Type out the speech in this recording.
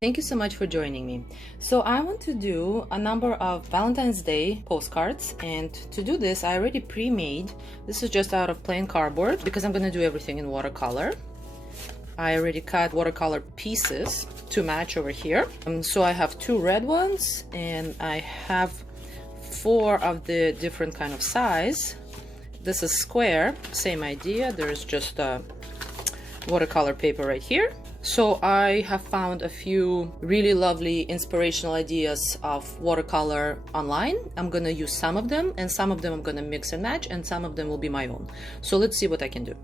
Thank you so much for joining me. So I want to do a number of Valentine's Day postcards, and to do this I already pre-made. This is just out of plain cardboard because I'm going to do everything in watercolor. I already cut watercolor pieces to match over here. So I have 2 red ones and I have 4 of the different kind of size. This is square, same idea. There's just a watercolor paper right here. So I have found a few really lovely inspirational ideas of watercolor online. I'm gonna use some of them, and some of them I'm gonna mix and match, and some of them will be my own. So let's see what I can do.